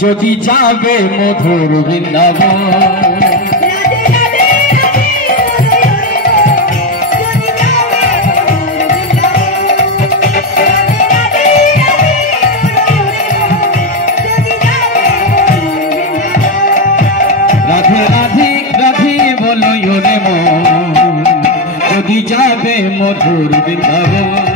যদি যাবে মধুর বৃন্দাবন রাধে রাধে রাধে বলো রে মন যদি যাবে মধুর বৃন্দাবন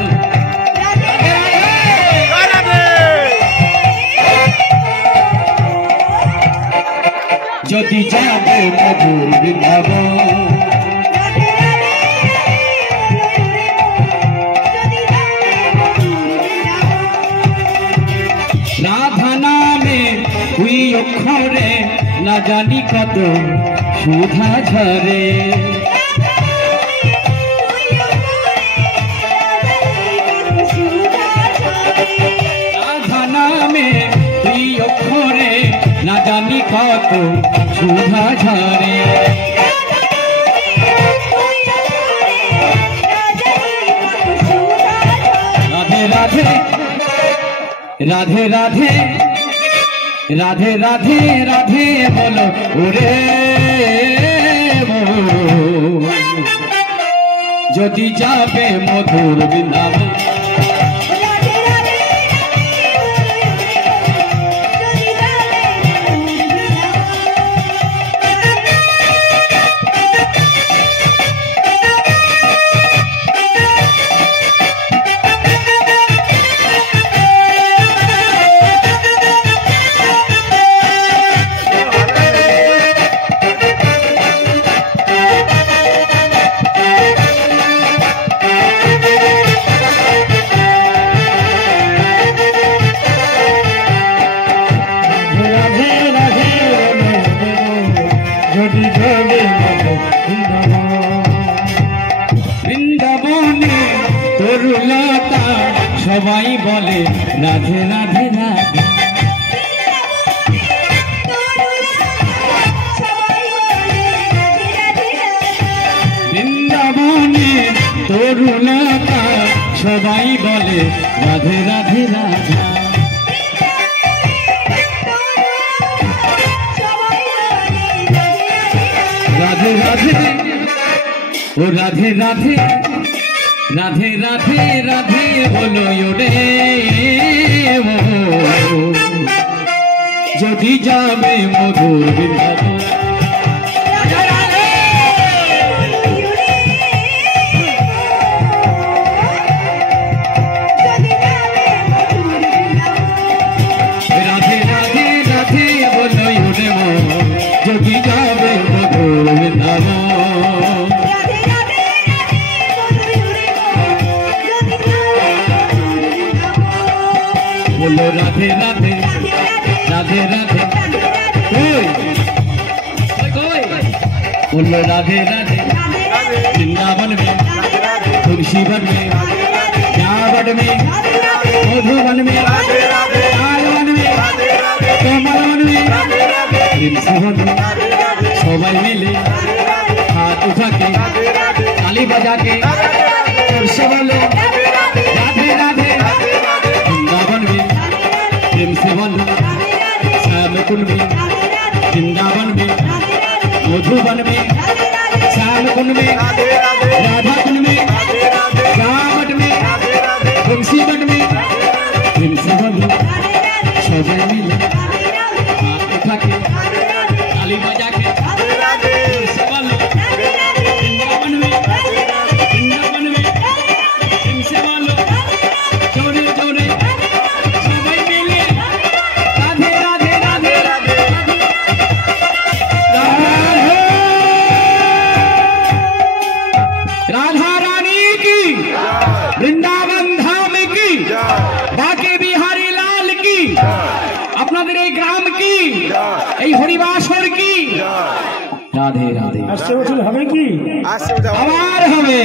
যদি যাবে মধুর বৃন্দাবন রাধা নামে ওই অক্ষরে না জানি কত সুধা ঝরে রাধা নামে ওই অক্ষরে না জানি কত সুধা ঝরে রাধে রাধে রাধে রাধে রাধে রাধে রাধে বলো ওরে যদি যাবে মধুর বৃন্দাবন বৃন্দাবনে তরুলতা সবাই বলে রাধে রাধে রাধে বৃন্দাবনে তরুলতা সবাই বলে রাধে রাধে রাধে রাধে রাধে ও রাধে রাধে রাধে রাধে রাধে বলো রে যদি যাবে মধুর বৃন্দাবন রাধে রাধে রাধে বলো রে যদি যাবে মধুর বৃন্দাবন बोलो राधे राधे राधे राधे बोलो राधे राधे वृंदावन में तुलसी वन में वन में मधुवन में वन में कमल वन में सबाई मिले हाथ उठा के ताली बजा के बोलो राधे राधे वृंदावन में प्रेम से बोलो श्याम कुंड में वृंदावन में मधुवन में श्याम कुंड में राधा कुंड में श्यामट में तुलसी वन में प्रेम से बोलो सजाए मिले हाथ उठा के ताली बजा के बोलो वृंदावन में प्रेम से बोलो चोरे चोरे राधा रानी की वृंदावन धाम की बाके बिहारी लाल की আপনাদের এই গ্রাম কি এই হরিবাসর কি রাধে রাধে আসছে বছর হবে কি আবার হবে।